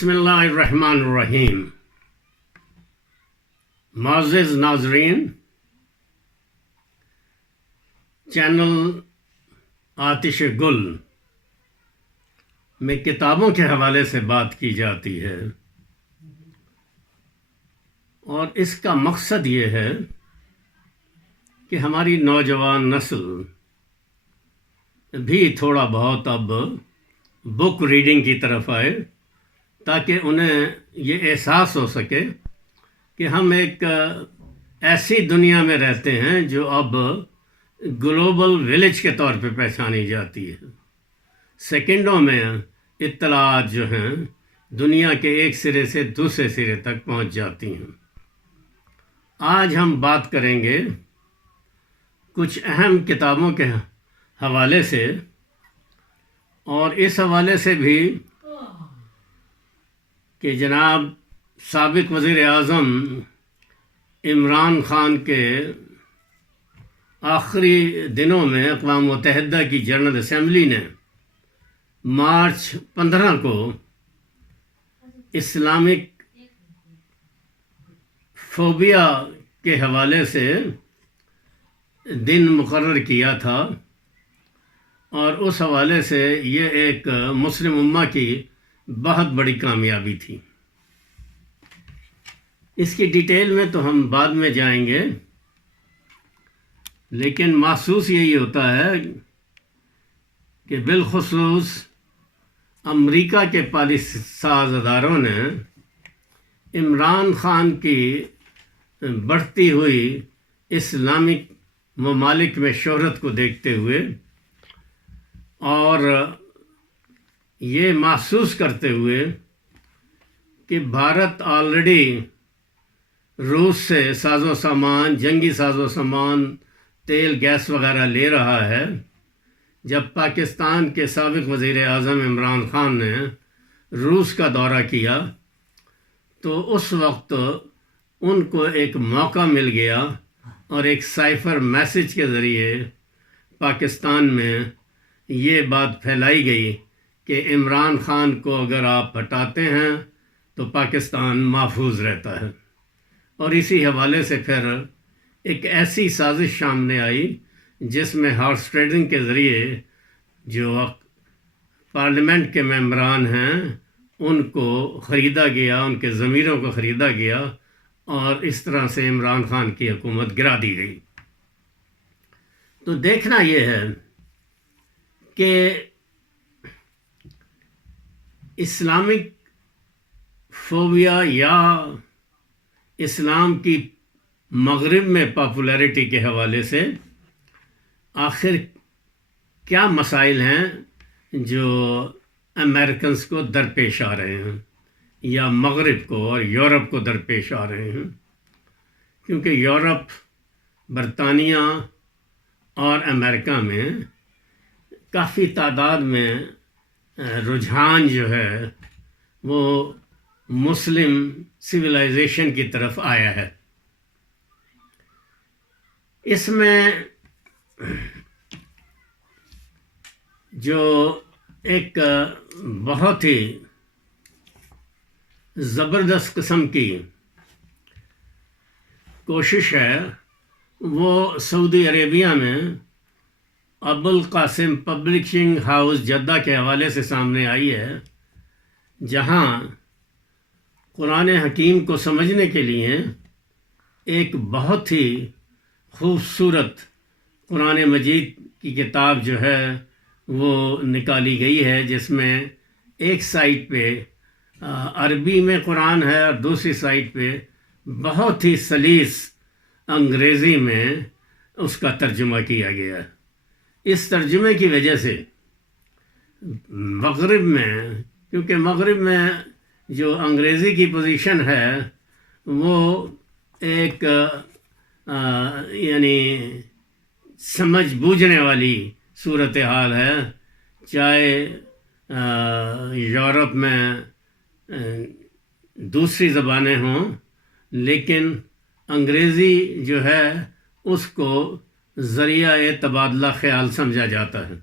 بسم اللہ الرحمن الرحیم۔ معزز ناظرین، چینل آتش-گل میں کتابوں کے حوالے سے بات کی جاتی ہے، اور اس کا مقصد یہ ہے کہ ہماری نوجوان نسل بھی تھوڑا بہت اب بک ریڈنگ کی طرف آئے، تاکہ انہیں یہ احساس ہو سکے کہ ہم ایک ایسی دنیا میں رہتے ہیں جو اب گلوبل ولیج کے طور پہ پہچانی جاتی ہے۔ سیکنڈوں میں اطلاعات جو ہیں دنیا کے ایک سرے سے دوسرے سرے تک پہنچ جاتی ہیں۔ آج ہم بات کریں گے کچھ اہم کتابوں کے حوالے سے، اور اس حوالے سے بھی کہ جناب سابق وزیر اعظم عمران خان کے آخری دنوں میں اقوام متحدہ کی جنرل اسمبلی نے مارچ 15 کو اسلامک فوبیا کے حوالے سے دن مقرر کیا تھا، اور اس حوالے سے یہ ایک مسلم امہ کی بہت بڑی کامیابی تھی۔ اس کی ڈیٹیل میں تو ہم بعد میں جائیں گے، لیکن محسوس یہی ہوتا ہے کہ بالخصوص امریکہ کے پالیسی ساز اداروں نے عمران خان کی بڑھتی ہوئی اسلامک ممالک میں شہرت کو دیکھتے ہوئے اور یہ محسوس کرتے ہوئے کہ بھارت آلریڈی روس سے ساز و سامان، جنگی ساز و سامان، تیل گیس وغیرہ لے رہا ہے، جب پاکستان کے سابق وزیر اعظم عمران خان نے روس کا دورہ کیا تو اس وقت ان کو ایک موقع مل گیا، اور ایک سائفر میسج کے ذریعے پاکستان میں یہ بات پھیلائی گئی کہ عمران خان کو اگر آپ ہٹاتے ہیں تو پاکستان محفوظ رہتا ہے۔ اور اسی حوالے سے پھر ایک ایسی سازش سامنے آئی جس میں ہارس ٹریڈنگ کے ذریعے جو پارلیمنٹ کے ممبران ہیں ان کو خریدا گیا، ان کے ضمیروں کو خریدا گیا، اور اس طرح سے عمران خان کی حکومت گرا دی گئی۔ تو دیکھنا یہ ہے کہ اسلامک فوبیا یا اسلام کی مغرب میں پاپولیرٹی کے حوالے سے آخر کیا مسائل ہیں جو امریکنز کو درپیش آ رہے ہیں، یا مغرب کو اور یورپ کو درپیش آ رہے ہیں، کیونکہ یورپ، برطانیہ اور امریکہ میں کافی تعداد میں رجحان جو ہے وہ مسلم سویلائزیشن کی طرف آیا ہے۔ اس میں جو ایک بہت ہی زبردست قسم کی کوشش ہے وہ سعودی عربیہ میں ابوالقاسم پبلشنگ ہاؤس جدہ کے حوالے سے سامنے آئی ہے، جہاں قرآن حکیم کو سمجھنے کے لیے ایک بہت ہی خوبصورت قرآن مجید کی کتاب جو ہے وہ نکالی گئی ہے، جس میں ایک سائٹ پہ عربی میں قرآن ہے اور دوسری سائٹ پہ بہت ہی سلیس انگریزی میں اس کا ترجمہ کیا گیا ہے۔ اس ترجمے کی وجہ سے مغرب میں، کیونکہ مغرب میں جو انگریزی کی پوزیشن ہے وہ ایک یعنی سمجھ بوجھنے والی صورتحال ہے، چاہے یورپ میں دوسری زبانیں ہوں، لیکن انگریزی جو ہے اس کو ذریعہ تبادلہ خیال سمجھا جاتا ہے۔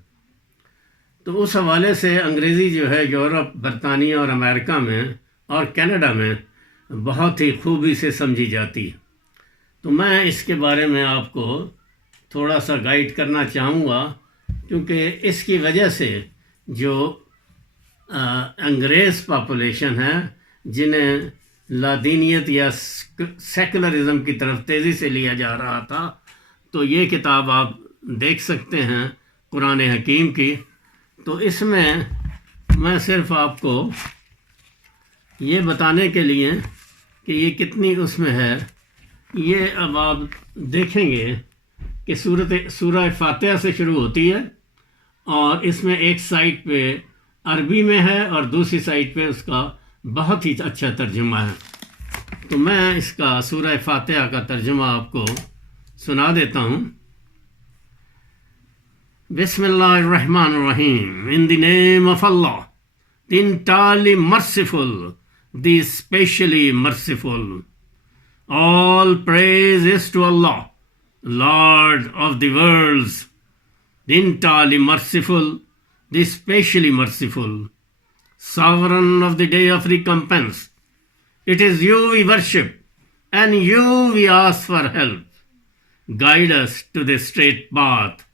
تو اس حوالے سے انگریزی جو ہے یورپ، برطانیہ اور امریکہ میں اور کینیڈا میں بہت ہی خوبی سے سمجھی جاتی ہے. تو میں اس کے بارے میں آپ کو تھوڑا سا گائیڈ کرنا چاہوں گا، کیونکہ اس کی وجہ سے جو انگریز پاپولیشن ہے جنہیں لادینیت یا سیکولرزم کی طرف تیزی سے لیا جا رہا تھا، تو یہ کتاب آپ دیکھ سکتے ہیں قرآن حکیم کی. تو اس میں صرف آپ کو یہ بتانے کے لیے کہ یہ کتنی اس میں ہے، یہ اب آپ دیکھیں گے کہ سورہ فاتحہ سے شروع ہوتی ہے، اور اس میں ایک سائٹ پہ عربی میں ہے اور دوسری سائٹ پہ اس کا بہت ہی اچھا ترجمہ ہے. تو میں اس کا سورہ فاتحہ کا ترجمہ آپ کو سنا دیتا ہوں. بسم اللہ الرحمن الرحیم. In the name of Allah, the entirely merciful, the especially merciful. All praise is to Allah, Lord of the worlds, the entirely merciful, the especially merciful, sovereign of the day of recompense. It is you we worship, and you we ask for help. Guide us to the straight path,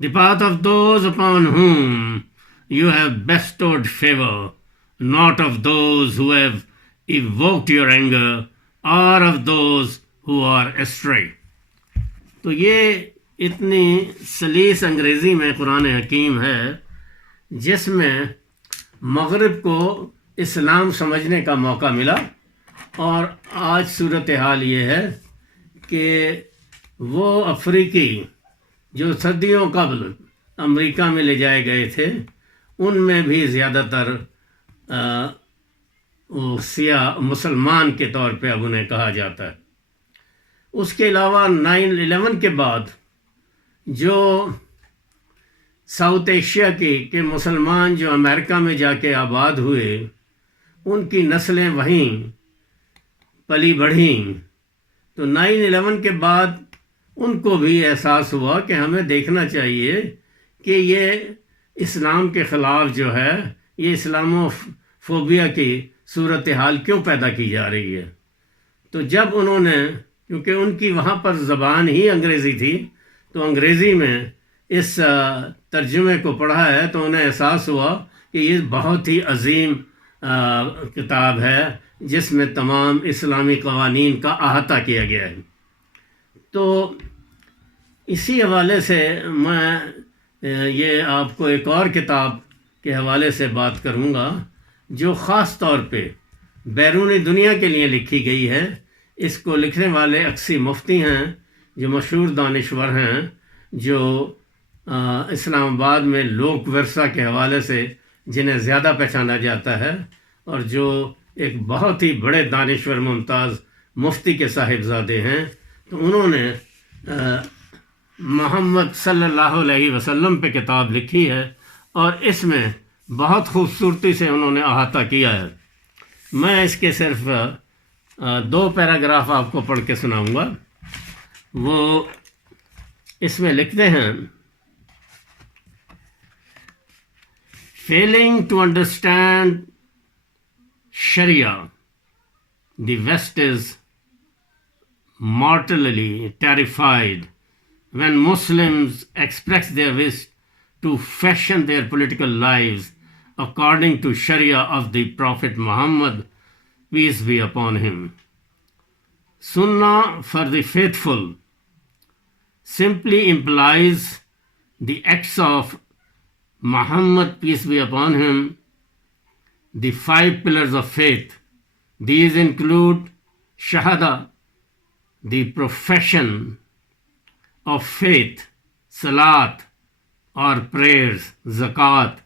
the path of those upon whom you have bestowed favor, not of those who have evoked your anger, or of those who are astray. تو یہ اتنی سلیس انگریزی میں قرآن حکیم ہے جس میں مغرب کو اسلام سمجھنے کا موقع ملا. اور آج صورتحال یہ ہے کہ وہ افریقی جو صدیوں قبل امریکہ میں لے جائے گئے تھے، ان میں بھی زیادہ تر سیاہ مسلمان کے طور پہ اب انہیں کہا جاتا ہے. اس کے علاوہ 9/11 کے بعد جو ساؤتھ ایشیا کے مسلمان جو امریکہ میں جا کے آباد ہوئے، ان کی نسلیں وہیں پلی بڑھیں. تو 9/11 کے بعد ان کو بھی احساس ہوا کہ ہمیں دیکھنا چاہیے کہ یہ اسلام کے خلاف جو ہے، یہ اسلامو فوبیا کی صورتحال کیوں پیدا کی جا رہی ہے. تو جب انہوں نے، کیونکہ ان کی وہاں پر زبان ہی انگریزی تھی، تو انگریزی میں اس ترجمے کو پڑھا ہے تو انہیں احساس ہوا کہ یہ بہت ہی عظیم کتاب ہے جس میں تمام اسلامی قوانین کا احاطہ کیا گیا ہے. تو اسی حوالے سے میں یہ آپ کو ایک اور کتاب کے حوالے سے بات کروں گا جو خاص طور پہ بیرونی دنیا کے لیے لکھی گئی ہے. اس کو لکھنے والے اکسی مفتی ہیں جو مشہور دانشور ہیں، جو اسلام آباد میں لوک ورثہ کے حوالے سے جنہیں زیادہ پہچانا جاتا ہے، اور جو ایک بہت ہی بڑے دانشور ممتاز مفتی کے صاحبزادے ہیں. تو انہوں نے محمد صلی اللہ علیہ وسلم پہ کتاب لکھی ہے، اور اس میں بہت خوبصورتی سے انہوں نے احاطہ کیا ہے. میں اس کے صرف 2 پیراگراف آپ کو پڑھ کے سناؤں گا. وہ اس میں لکھتے ہیں: Failing to understand Sharia, the West is mortally terrified when Muslims express their wish to fashion their political lives according to Sharia of the Prophet Muhammad, peace be upon him. Sunnah for the faithful simply implies the acts of Muhammad, peace be upon him, the 5 pillars of faith. These include Shahada, the profession of faith, Salat or prayers, Zakat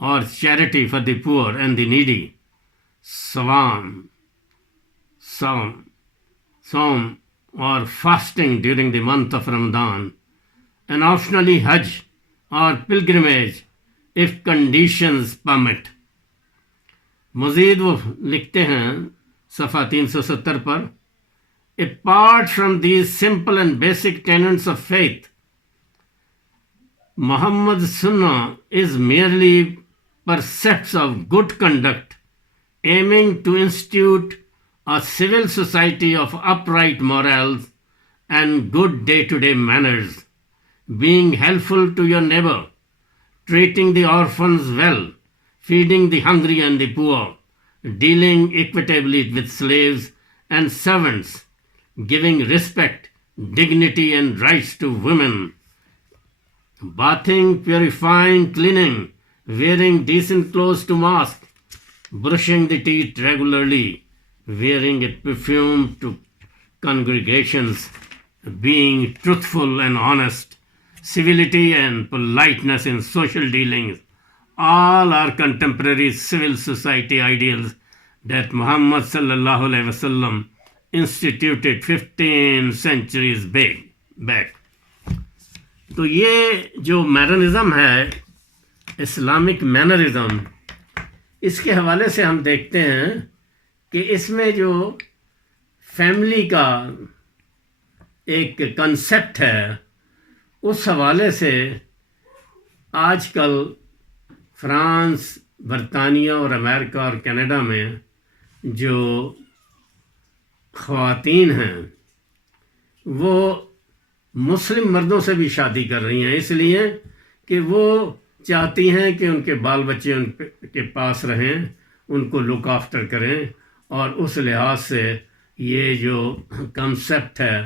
or charity for the poor and the needy, Sawam or fasting during the month of Ramadan, and optionally Hajj or pilgrimage if conditions permit. مزید وہ لکھتے ہیں صفحہ 370 پر: Apart from these simple and basic tenets of faith, Muhammad's Sunnah is merely precepts of good conduct aiming to institute a civil society of upright morals and good day-to-day manners, being helpful to your neighbor, treating the orphans well, feeding the hungry and the poor, dealing equitably with slaves and servants, giving respect, dignity and rights to women, bathing, purifying, cleaning, wearing decent clothes to mosque, brushing the teeth regularly, wearing a perfume to congregations, being truthful and honest, civility and politeness in social dealings, all are contemporary civil society ideals that Muhammad sallallahu alaihi wasallam instituted 15 centuries back. تو یہ جو mannerism ہے، Islamic mannerism, اس کے حوالے سے ہم دیکھتے ہیں کہ اس میں جو فیملی کا ایک کنسیپٹ ہے، اس حوالے سے آج کل فرانس، برطانیہ اور امریکہ اور کینیڈا میں جو خواتین ہیں وہ مسلم مردوں سے بھی شادی کر رہی ہیں، اس لیے کہ وہ چاہتی ہیں کہ ان کے بال بچے ان کے پاس رہیں، ان کو لک آفٹر کریں، اور اس لحاظ سے یہ جو کنسیپٹ ہے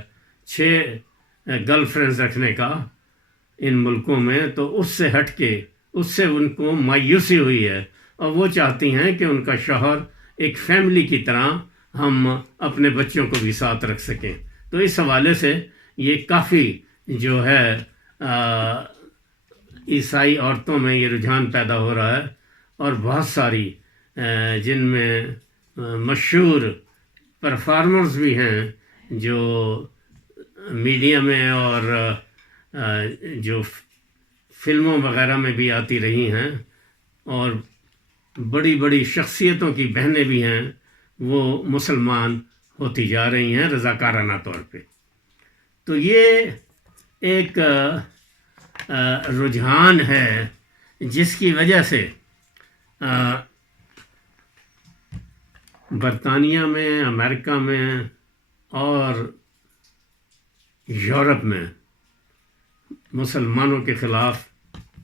6 گرل فرینڈز رکھنے کا ان ملکوں میں، تو اس سے ہٹ کے اس سے ان کو مایوسی ہوئی ہے، اور وہ چاہتی ہیں کہ ان کا شوہر ایک فیملی کی طرح ہم اپنے بچوں کو بھی ساتھ رکھ سکیں. تو اس حوالے سے یہ کافی جو ہے عیسائی عورتوں میں یہ رجحان پیدا ہو رہا ہے، اور بہت ساری جن میں مشہور پرفارمرز بھی ہیں جو میڈیا میں اور جو فلموں وغیرہ میں بھی آتی رہی ہیں، اور بڑی بڑی شخصیتوں کی بہنیں بھی ہیں، وہ مسلمان ہوتی جا رہی ہیں رضاکارانہ طور پہ. تو یہ ایک رجحان ہے جس کی وجہ سے برطانیہ میں، امریکہ میں اور یورپ میں مسلمانوں کے خلاف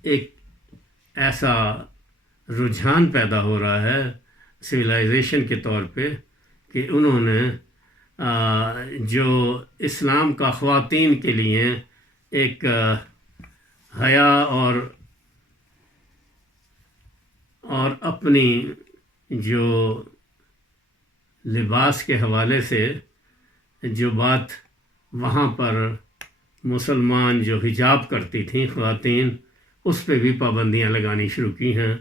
ایک ایسا رجحان پیدا ہو رہا ہے سویلائزیشن کے طور پہ کہ انہوں نے جو اسلام کا خواتین کے لیے ایک حیا اور اپنی جو لباس کے حوالے سے جو بات وہاں پر مسلمان جو حجاب کرتی تھیں خواتین، اس پہ بھی پابندیاں لگانی شروع کی ہیں،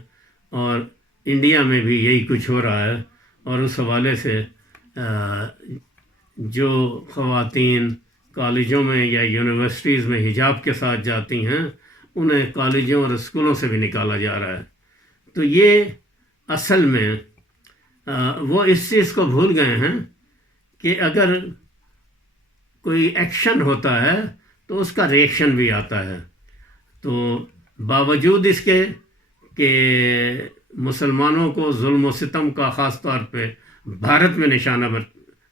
اور انڈیا میں بھی یہی کچھ ہو رہا ہے. اور اس حوالے سے جو خواتین کالجوں میں یا یونیورسٹیز میں حجاب کے ساتھ جاتی ہیں، انہیں کالجوں اور اسکولوں سے بھی نکالا جا رہا ہے. تو یہ اصل میں وہ اس چیز کو بھول گئے ہیں کہ اگر کوئی ایکشن ہوتا ہے تو اس کا ریئیکشن بھی آتا ہے. تو باوجود اس کے کہ مسلمانوں کو ظلم و ستم کا خاص طور پہ بھارت میں نشانہ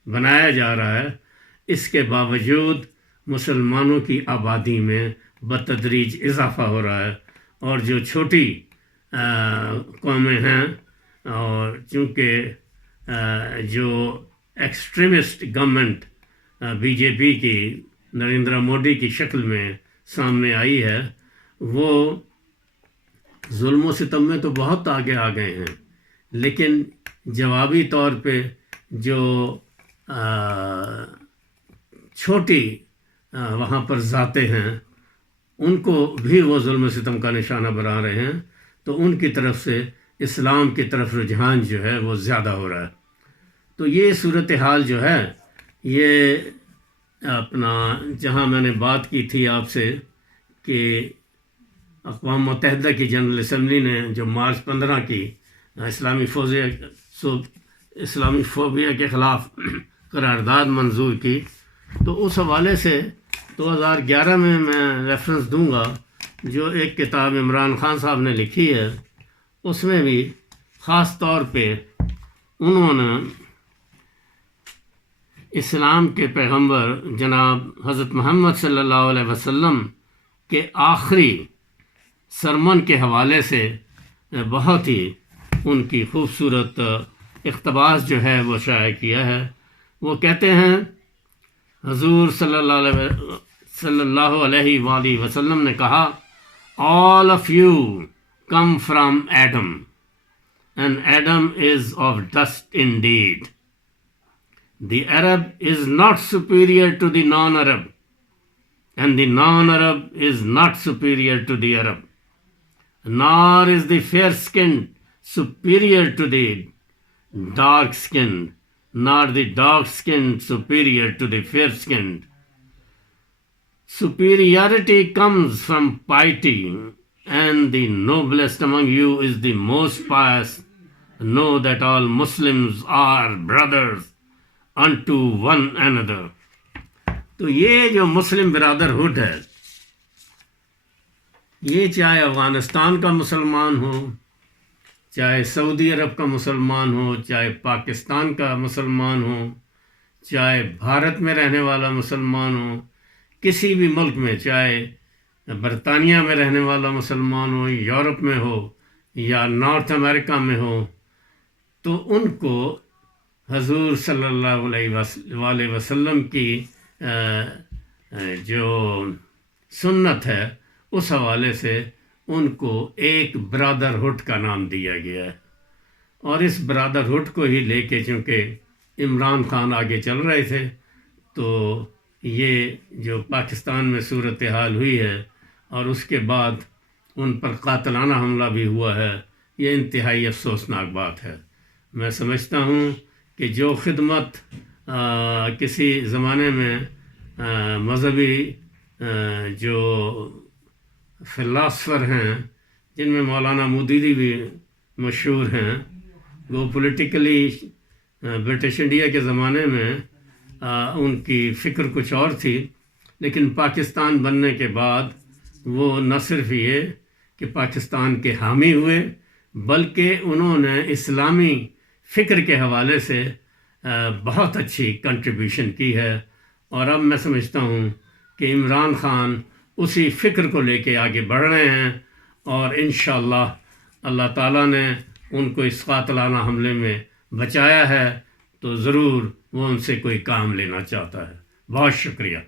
بنایا جا رہا ہے، اس کے باوجود مسلمانوں کی آبادی میں بتدریج اضافہ ہو رہا ہے. اور جو چھوٹی قومیں ہیں، اور چونکہ جو ایکسٹریمسٹ گورنمنٹ بی جے پی کی نریندر مودی کی شکل میں سامنے آئی ہے، وہ ظلم و ستم میں تو بہت آگے آ گئے ہیں، لیکن جوابی طور پہ جو چھوٹی وہاں پر ذاتیں ہیں ان کو بھی وہ ظلم و ستم کا نشانہ بنا رہے ہیں. تو ان کی طرف سے اسلام کی طرف رجحان جو ہے وہ زیادہ ہو رہا ہے. تو یہ صورتحال جو ہے، یہ اپنا جہاں میں نے بات کی تھی آپ سے کہ اقوام متحدہ کی جنرل اسمبلی نے جو مارچ 15 کی اسلامی فوبیا کے خلاف قرارداد منظور کی، تو اس حوالے سے 2011 میں ریفرنس دوں گا جو ایک کتاب عمران خان صاحب نے لکھی ہے، اس میں بھی خاص طور پہ انہوں نے اسلام کے پیغمبر جناب حضرت محمد صلی اللہ علیہ وسلم کے آخری سرمن کے حوالے سے بہت ہی ان کی خوبصورت اقتباس جو ہے وہ شائع کیا ہے. وہ کہتے ہیں حضور صلی اللہ علیہ وآلہ وسلم نے کہا, all of you come from Adam and Adam is of dust indeed. The Arab is not superior to the non-Arab and the non-Arab is not superior to the Arab, nor is the fair-skinned superior to the dark-skinned, nor the dark-skinned superior to the fair-skinned. Superiority comes from piety, and the noblest among you is the most pious. Know that all Muslims are brothers unto one another. تو یہ جو مسلم brotherhood ہے، یہ چاہے افغانستان کا مسلمان ہو، چاہے سعودی عرب کا مسلمان ہو، چاہے پاکستان کا مسلمان ہو، چاہے بھارت میں رہنے والا مسلمان ہو، کسی بھی ملک میں، چاہے برطانیہ میں رہنے والا مسلمان ہو، یورپ میں ہو یا نارتھ امریکہ میں ہو، تو ان کو حضور صلی اللہ علیہ وسلم کی جو سنت ہے اس حوالے سے ان کو ایک برادرہڈ کا نام دیا گیا ہے. اور اس برادرہڈ کو ہی لے کے چونکہ عمران خان آگے چل رہے تھے، تو یہ جو پاکستان میں صورتحال ہوئی ہے اور اس کے بعد ان پر قاتلانہ حملہ بھی ہوا ہے، یہ انتہائی افسوسناک بات ہے. میں سمجھتا ہوں کہ جو خدمت کسی زمانے میں مذہبی جو فلاسفر ہیں، جن میں مولانا مودودی بھی مشہور ہیں، وہ پولیٹیکلی برٹش انڈیا کے زمانے میں ان کی فکر کچھ اور تھی، لیکن پاکستان بننے کے بعد وہ نہ صرف یہ کہ پاکستان کے حامی ہوئے، بلکہ انہوں نے اسلامی فکر کے حوالے سے بہت اچھی کنٹریبیوشن کی ہے. اور اب میں سمجھتا ہوں کہ عمران خان اسی فکر کو لے کے آگے بڑھ رہے ہیں، اور انشاءاللہ اللہ تعالیٰ نے ان کو اس قاتلانہ حملے میں بچایا ہے، تو ضرور وہ ان سے کوئی کام لینا چاہتا ہے. بہت شکریہ.